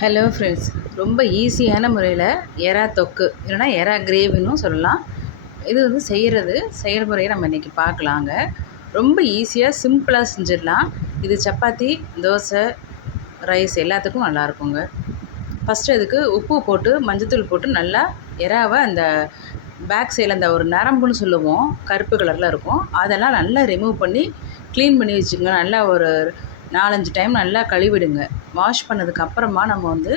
Hello friends ரொம்ப ஈஸியான முறையில் எறா தொக்கு இல்லைனா எறா கிரேவின்னு சொல்லலாம். இது வந்து செய்கிறது செயல்முறையை நம்ம இன்றைக்கி பார்க்கலாங்க. ரொம்ப ஈஸியாக சிம்பிளாக செஞ்சிடலாம். இது சப்பாத்தி தோசை ரைஸ் எல்லாத்துக்கும் நல்லாயிருக்குங்க ஃபஸ்ட்டு அதுக்கு உப்பு போட்டு மஞ்சத்தூள் போட்டு நல்லா எறாவை அந்த பேக் சைடில் அந்த ஒரு நரம்புன்னு சொல்லுவோம். கருப்பு கலரில் இருக்கும். அதெல்லாம் நல்லா ரிமூவ் பண்ணி க்ளீன் பண்ணி வச்சுக்கோங்க. நல்லா ஒரு நாலஞ்சு டைம் நல்லா கழுவிடுங்க. வாஷ் பண்ணதுக்கு அப்புறமா நம்ம வந்து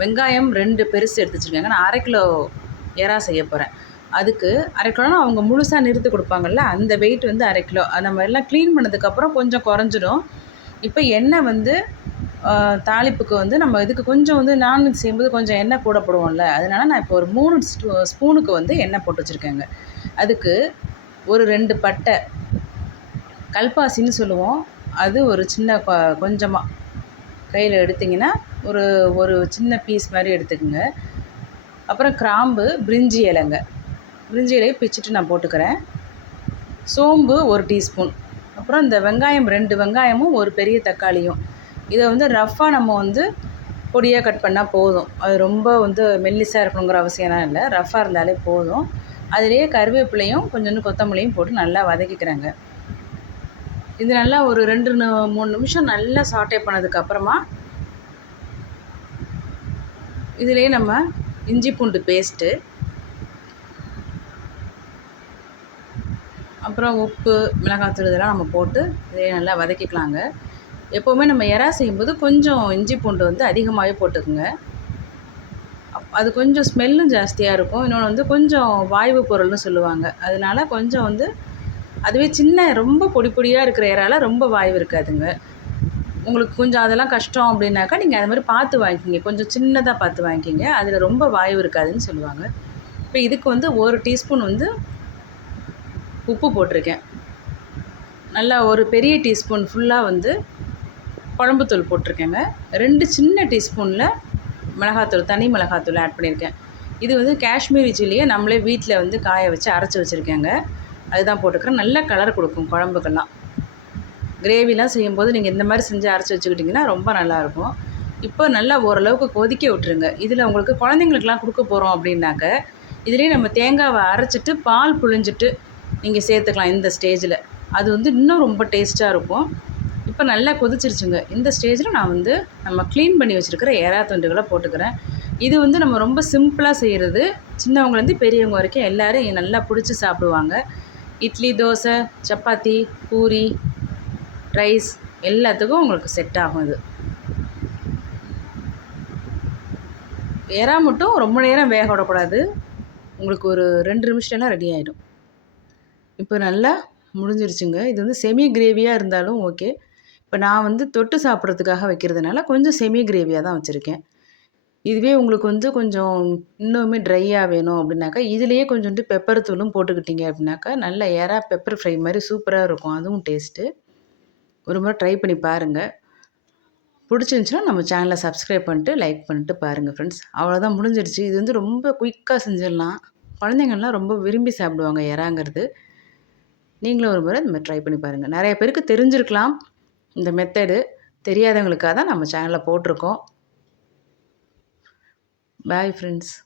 வெங்காயம் ரெண்டு பெருசு எடுத்து வச்சுருக்காங்க நான் அரை கிலோ எறா செய்ய போகிறேன் அதுக்கு அரை கிலோனா அவங்க முழுசாக நிறுத்து கொடுப்பாங்கல்ல அந்த வெயிட் வந்து அரை கிலோ. நம்ம எல்லாம் க்ளீன் பண்ணதுக்கப்புறம் கொஞ்சம் குறைஞ்சிடும். இப்போ எண்ணெய் வந்து தாளிப்புக்கு வந்து நம்ம இதுக்கு கொஞ்சம் வந்து நான்வெஜ் செய்யும்போது கொஞ்சம் எண்ணெய் கூட போடுவோம்ல அதனால நான் இப்போ ஒரு மூணு ஸ்பூனுக்கு வந்து எண்ணெய் போட்டு வச்சுருக்கேங்க. அதுக்கு ஒரு ரெண்டு பட்டை கல்பாசின்னு சொல்லுவோம். அது ஒரு சின்ன கொஞ்சமாக கையில் எடுத்திங்கன்னா ஒரு ஒரு சின்ன பீஸ் மாதிரி எடுத்துக்கோங்க. அப்புறம் கிராம்பு பிரிஞ்சி இலைங்க. பிரிஞ்சி இலையை பிச்சுட்டு நான் போட்டுக்கிறேன். சோம்பு ஒரு டீஸ்பூன். அப்புறம் இந்த வெங்காயம் ரெண்டு வெங்காயமும் ஒரு பெரிய தக்காளியும். இதை வந்து ரஃப்பாக நம்ம வந்து பொடியாக கட் பண்ணால் போதும். அது ரொம்ப வந்து மெல்லிசாக இருக்கணுங்கிற அவசியம்லாம் இல்லை. ரஃப்பாக இருந்தாலே போதும். அதிலேயே கருவேப்பிலையும் கொஞ்சோண்டு கொத்தமல்லியும் போட்டு நல்லா வதக்கிக்கிறேங்க. இது நல்லா ஒரு ரெண்டு மூணு நிமிஷம் நல்லா சாட்டே பண்ணதுக்கப்புறமா இதிலே நம்ம இஞ்சி பூண்டு பேஸ்ட்டு அப்புறம் உப்பு மிளகாத்தூள் இதெல்லாம் நம்ம போட்டு இதே நல்லா வதக்கிக்கலாங்க. எப்போவுமே நம்ம எறா செய்யும்போது கொஞ்சம் இஞ்சி பூண்டு வந்து அதிகமாகவே போட்டுக்குங்க. அது கொஞ்சம் ஸ்மெல்லும் ஜாஸ்தியாக இருக்கும். இன்னொன்று வந்து கொஞ்சம் வாய்வு பொருள்னு சொல்லுவாங்க. அதனால கொஞ்சம் வந்து அதுவே சின்ன ரொம்ப பொடி பொடியாக இருக்கிற இறால ரொம்ப வாய்வு இருக்காதுங்க. உங்களுக்கு கொஞ்சம் அதெல்லாம் கஷ்டம் அப்படின்னாக்கா நீங்கள் அது மாதிரி பார்த்து வாங்கிக்கிங்க. கொஞ்சம் சின்னதாக பார்த்து வாங்கிக்கிங்க. அதில் ரொம்ப வாய்வு இருக்காதுன்னு சொல்லுவாங்க. இப்போ இதுக்கு வந்து ஒரு டீஸ்பூன் வந்து உப்பு போட்டிருக்கேன். நல்லா ஒரு பெரிய டீஸ்பூன் ஃபுல்லாக வந்து குழம்புத்தூள் போட்டிருக்கேங்க. ரெண்டு சின்ன டீஸ்பூனில் மிளகாத்தூள் தனி மிளகாத்தூள் ஆட் பண்ணியிருக்கேன். இது வந்து காஷ்மீரி சில்லியை நம்மளே வீட்டில் வந்து காய வச்சு அரைச்சி வச்சுருக்கேங்க. அதுதான் போட்டுக்கிறேன். நல்ல கலர் கொடுக்கும் குழம்புக்கெல்லாம். கிரேவிலாம் செய்யும்போது நீங்கள் இந்த மாதிரி செஞ்சு அரைச்சி வச்சுக்கிட்டிங்கன்னா ரொம்ப நல்லாயிருக்கும் இப்போ நல்லா ஓரளவுக்கு கொதிக்க விட்டுருங்க. இதில் உங்களுக்கு குழந்தைங்களுக்குலாம் கொடுக்க போகிறோம் அப்படின்னாக்க இதுலேயே நம்ம தேங்காவை அரைச்சிட்டு பால் புழிஞ்சிட்டு நீங்கள் சேர்த்துக்கலாம் இந்த ஸ்டேஜில் அது வந்து இன்னும் ரொம்ப டேஸ்ட்டாக இருக்கும். இப்போ நல்லா கொதிச்சிருச்சுங்க. இந்த ஸ்டேஜில் நான் வந்து நம்ம க்ளீன் பண்ணி வச்சுருக்கிற ஏரா துண்டுகளை போட்டுக்கிறேன். இது வந்து நம்ம ரொம்ப சிம்பிளாக செய்கிறது சின்னவங்கலேருந்து பெரியவங்க வரைக்கும் எல்லோரும் நல்லா பிடிச்சி சாப்பிடுவாங்க. இட்லி தோசை சப்பாத்தி பூரி ரைஸ் எல்லாத்துக்கும் உங்களுக்கு செட் ஆகும் இது. எறா மட்டும் ரொம்ப நேரம் வேக விடக்கூடாது. உங்களுக்கு ஒரு ரெண்டு நிமிஷம்லாம் ரெடி ஆகிடும் இப்போ நல்லா முடிஞ்சிருச்சுங்க. இது வந்து செமி கிரேவியாக இருந்தாலும் ஓகே இப்போ நான் வந்து தொட்டு சாப்பிட்றதுக்காக வைக்கிறதுனால கொஞ்சம் செமி கிரேவியாக தான் வச்சுருக்கேன். இதுவே உங்களுக்கு வந்து கொஞ்சம் இன்னுமே ட்ரையாக வேணும் அப்படின்னாக்கா இதுலேயே கொஞ்சோண்டு பெப்பர் தூளும் போட்டுக்கிட்டிங்க அப்படின்னாக்கா நல்ல எறா பெப்பர் ஃப்ரை மாதிரி சூப்பராக இருக்கும். அதுவும் டேஸ்ட்டு ஒரு முறை ட்ரை பண்ணி பாருங்கள் பிடிச்சிருந்துச்சின்னா நம்ம சேனலை சப்ஸ்கிரைப் பண்ணிட்டு லைக் பண்ணிட்டு பாருங்கள் ஃப்ரெண்ட்ஸ் அவ்வளோதான் முடிஞ்சிடுச்சு இது வந்து ரொம்ப குயிக்காக செஞ்சிடலாம். குழந்தைங்கள்லாம் ரொம்ப விரும்பி சாப்பிடுவாங்க இறாங்கிறது. நீங்களும் ஒரு முறை இந்த மாதிரி ட்ரை பண்ணி பாருங்கள் நிறைய பேருக்கு தெரிஞ்சிருக்கலாம் இந்த மெத்தடு தெரியாதவங்களுக்காக தான் நம்ம சேனலில் போட்டிருக்கோம். Bye, friends.